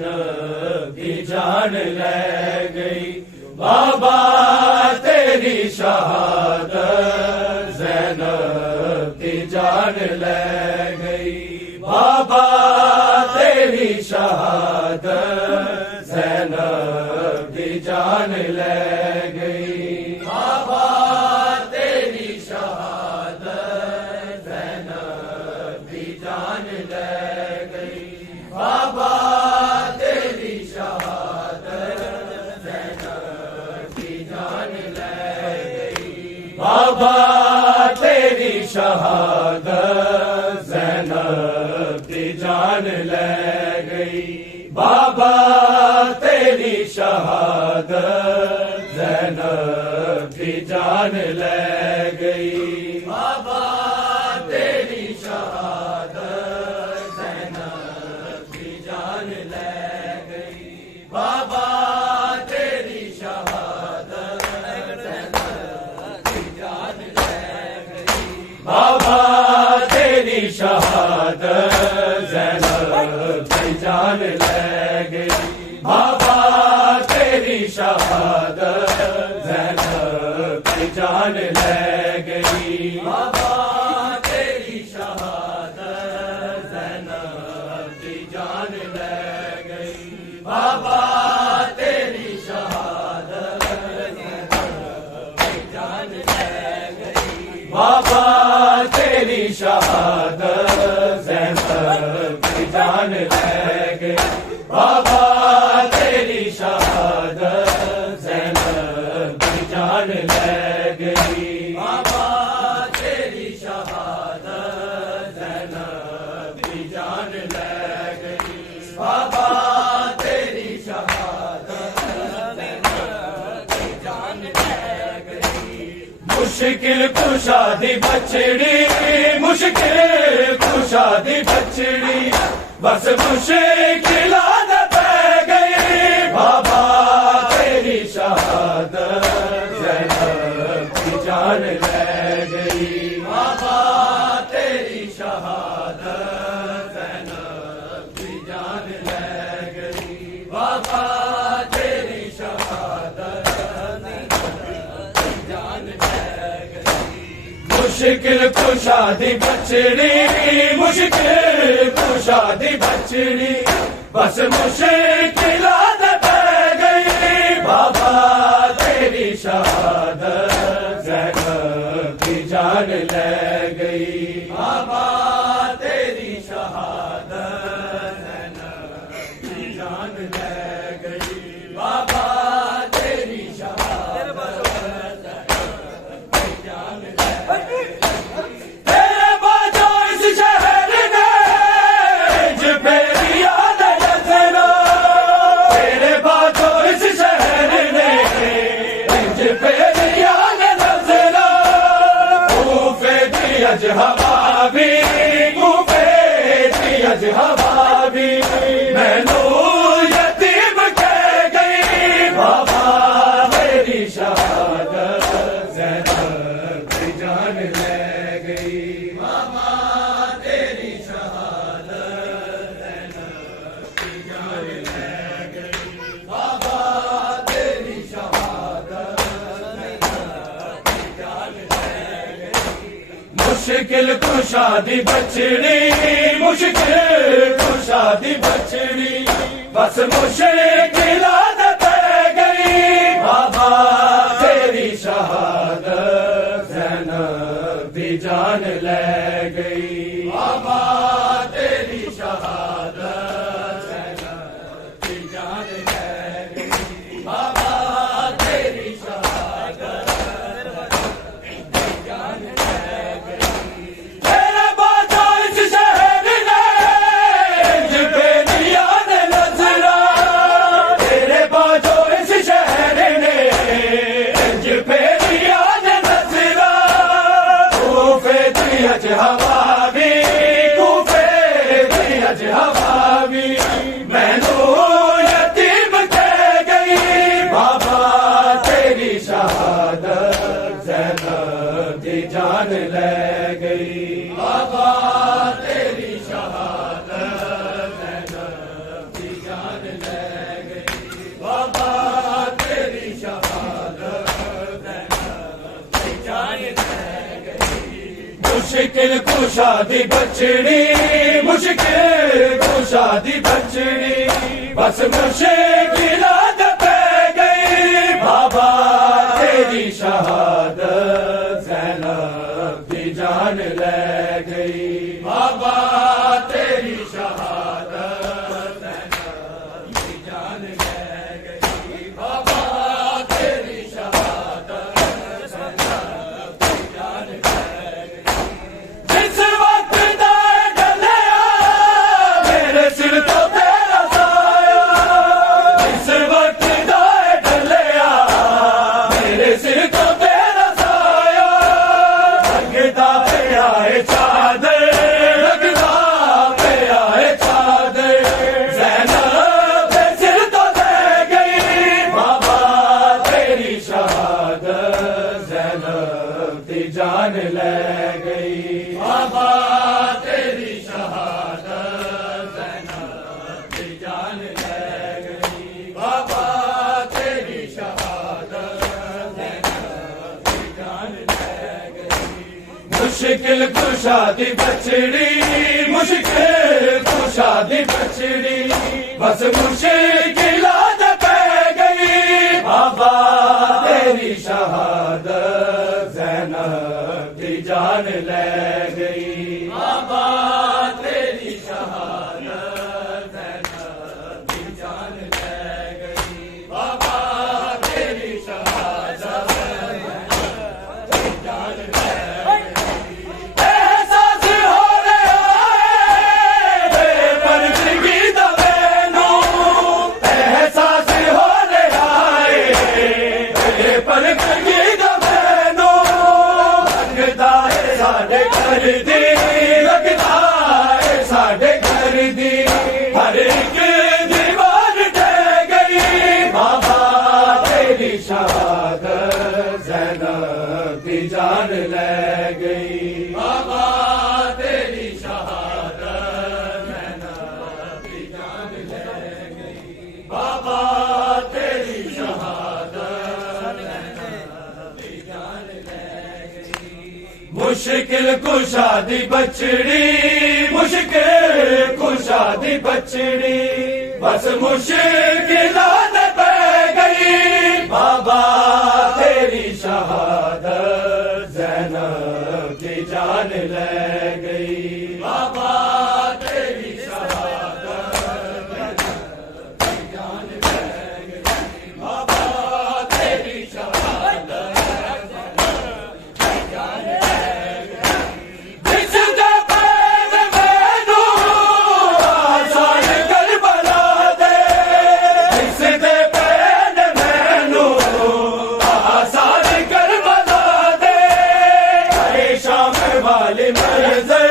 ज़ैनब की जान ले गई। बाबा तेरी शहादत ज़ैनब की जान ले गई। बाबा तेरी शहादत ज़ैनब की जान ले गई। बाबा तेरी शहादत ज़ैनब की जान ले गई। बाबा तेरी शहादत ज़ैनब की जान ले गई। बाबा तेरी शहादत ज़ैनब की जान ले गई। बाबा तेरी शहादत ज़ैनब की जान ले गई। बाबा तेरी शहादत ज़ैनब की जान ले गई। बाबा तेरी शहादत ज़ैनब की जान ले गई। बाबा तेरी शहादत ज़ैनब की जान ले गई। बाबा तेरी शहादत ज़ैनब की जान ले गई। बाबा तेरी शहादत ज़ैनब की जान ले गई। बाबा तेरी शहादत ज़ैनब की जान ले गई। बाबा तेरी शहादत ज़ैनब की जान ले गई। बाबा तेरी शहादत ज़ैनब की जान ले गई। बाबा तेरी शहादत ज़ैनब की जान ले गई। बाबा तेरी शहादत ज़ैनब की जान ले गई। मुश्किल कुशादी बछड़ी, मुश्किल कुशादी बछड़ी, बस मुश्किल आदत गई। बाबा तेरी शहादत ज़ैनब की जान ले गई। बाबा तेरी शहादत ज़ैनब की जान ले गई। बाबा तेरी शहादत ज़ैनब की जान ले गई। मुश्किल कुशादी बछड़ी, मुश्किल कुशादी बछड़ी, बस मुश्किल आदत गई। बाबा तेरी शहादत ज़ैनब की जान ले गई। बाबा तेरी शहादत ज़ैनब की जान ले गई। बाबा तेरी शहादत ज़ैनब की जान ले गई। तेरे बाजो इस शहर ने पे दिया नज़रा, तेरे बाजो इस शहर ने पे दिया नज़रा। कूफे दी अज हवा भी, कूफे दी अज हवा भी, मैनू यतीम कह गई। बाबा मेरी शहादत ज़ैनब की जान ले गई। बाबा तेरी शहादत ज़ैनब की जान ले गई। बाबा तेरी शहादत ज़ैनब की जान ले गई। मुश्किल कुशादी बछड़ी, मुश्किल कुशादी बछड़ी, बस मुश्किल आदत गई। बाबा तेरी शहादत ज़ैनब की जान ले गई। बाबा तेरी शहादत ज़ैनब की जान ले गई। बाबा तेरी शहादत ज़ैनब की जान ले गई। तेरे बाजो इस शहर ने पे दिया नज़रा, मुश्किल कुशा दी बछड़ी, मुश्किल कुशा दी बछड़ी, बस मुश्किलात पै गई बाबा तेरी शहादत ज़ैनब की जान ले गई। बाबा तेरी शहादत ज़ैनब की जान ले गई। बाबा तेरी शहादत ज़ैनब की जान ले गई। जिस वक्त दाए डलिया मेरे सिर तो तेरा साया, जिस वक्त दाए डलिया मेरे सिर तो तेरा साया, लगदा पे आए चादर, लगदा पे आए चादर, ज़ैनब दे सिर तो दे गई बाबा तेरी शहादत ज़ैनब दी जान ले गई। बाबा तेरी शहादत ज़ैनब दी जान ले गई। बाबा तेरी शहादत ज़ैनब दी जान ले गई। मुश्किल कुशा दी बछड़ी, मुश्किल कुशा दी बछड़ी, बस मुश्किलात पै गई बाबा तेरी शहादत ज़ैनब की जान ले गई। बाबा तेरी शहादत ज़ैनब की जान ले गई। बाबा तेरी शहादत ज़ैनब की जान ले गई। एहसास हो रहा है बेपरदगी दा मैनू, एहसास हो रहा है बेपरदगी दा मैनू, लगदा है साडे घर दी, लगदा है साडे घर दी, हर एक दीवार ढह गई बाबा तेरी शहादत ज़ैनब की जान ले गई। बाबा तेरी शहादत ज़ैनब की जान ले गई। बाबा तेरी शहादत ज़ैनब की जान ले गई। मुश्किल कुशा दी बछड़ी, मुश्किल कुशा दी बछड़ी, बस मुश्किलात पै गई बाबा तेरी शहादत ज़ैनब की जान ले गई। बाबा तेरी शहादत ज़ैनब की जान ले गई। बाबा तेरी शहादत ज़ैनब की जान ले गई। जिसदे पैर मैनू आसान करबला दे, जिसदे पैर मैनू आसान करबला दे, हरे शाम वाली मंज़िल,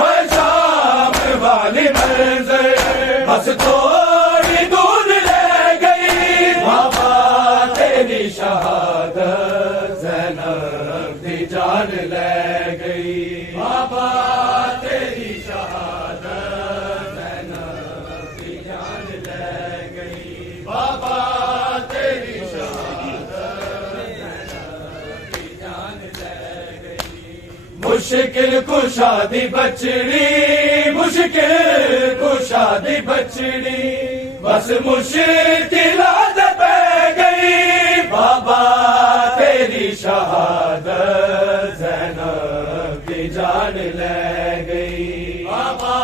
हर शाम वाली मंज़िल, बस थोड़ी दूर ले गई बाबा तेरी शहादत ज़ैनब की जान ले गई। बाबा तेरी शहादत ज़ैनब की जान ले गई। बाबा तेरी शहादत ज़ैनब की जान ले गई। मुश्किल कुशा दी बछड़ी, मुश्किल कुशा दी बछड़ी, बस मुश्किलात पै गई बाबा तेरी शहादत ज़ैनब की जान ले गई। बाबा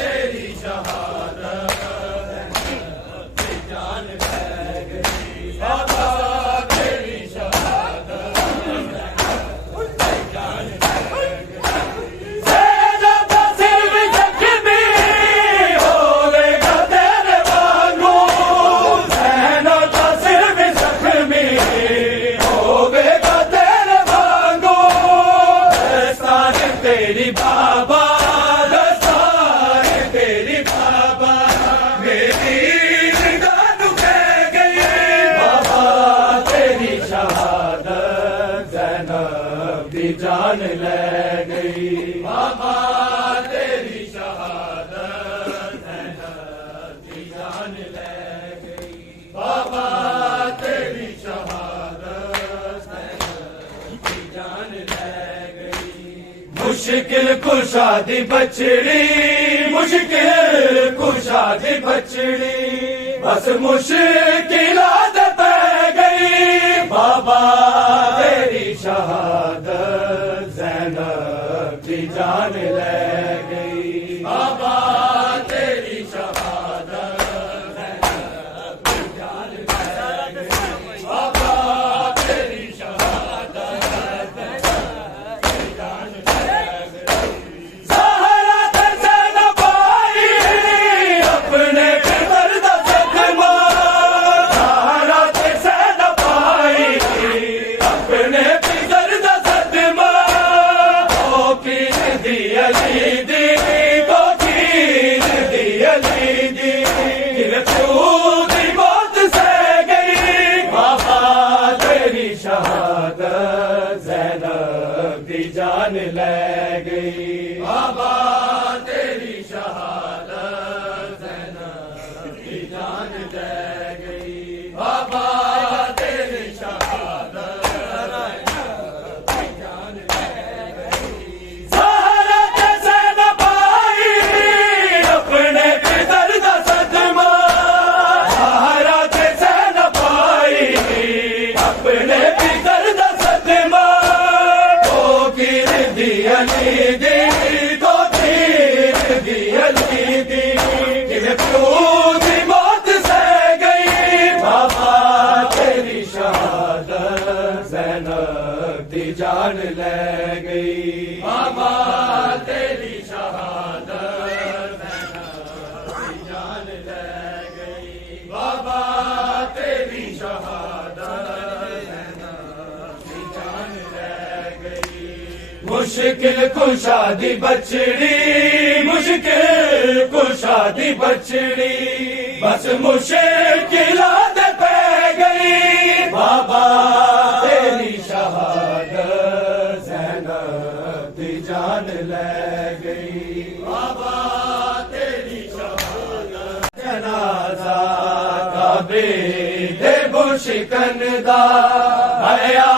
तेरी शहादत ज़ैनब की जान ले गई। बाबा तेरी शहादत ज़ैनब की जान ले गई। ज़ैनब दा सिर ज़ख्मी होवेगा तेरे वांगू, ज़ैनब दा सिर ज़ख्मी होवेगा तेरे वांगू, दस्तार तेरी बाबा, दस्तार तेरी बाबा, मेरी निगाह नू कह गई बाबा तेरी शहादत ज़ैनब की जान ले गई। बाबा तेरी शहादत ज़ैनब की जान ले गई। बाबा तेरी शहादत ज़ैनब की जान ले गई। मुश्किल कुशादी बछड़ी मुश्किल कुशादी बछड़ी बस मुश्किलात पै गई बाबा तेरी शहादत ज़ैनब की जान ले गई बाबा तेरी शहादत ज़ैनब की जान ले गई बाबा तेरी शहादत ज़ैनब की जान ले गई ज़हरा ते ज़ैनब आई अपने फिकर दा सदमा ज़हरा ते ज़ैनब आई अपने फिकर दा सदमा ओ कीर दी अली दी को कीर दी अली दी किल दी मौत से गई बाबा तेरी शहादत ज़ैनब की जान ले गई बाबा तेरी शहादत ज़ैनब की जान ले गई बाबा तेरी शहादत ज़ैनब की जान ले गई ज़हरा ते ज़ैनब आई अपने फिकर दा सदमा ज़हरा ते ज़ैनब आई अपने फिकर दा सदमा ओ कीर दी अली दी को कीर दी अली दी किल दी मौत से गई बाबा तेरी शहादत ज़ैनब की जान ले गई बाबा तेरी शहादत ज़ैनब की जान ले गई बाबा तेरी शहादत ज़ैनब की जान ले गई मुश्किल कुशादी बछड़ी मुश्किल कुशादी बछड़ी बस मुश्किलात पै गई बाबा तेरी शहादत ज़ैनब की जान ले गई बाबा तेरी शहादत जनाजा काबे दे बुशिकन दा हया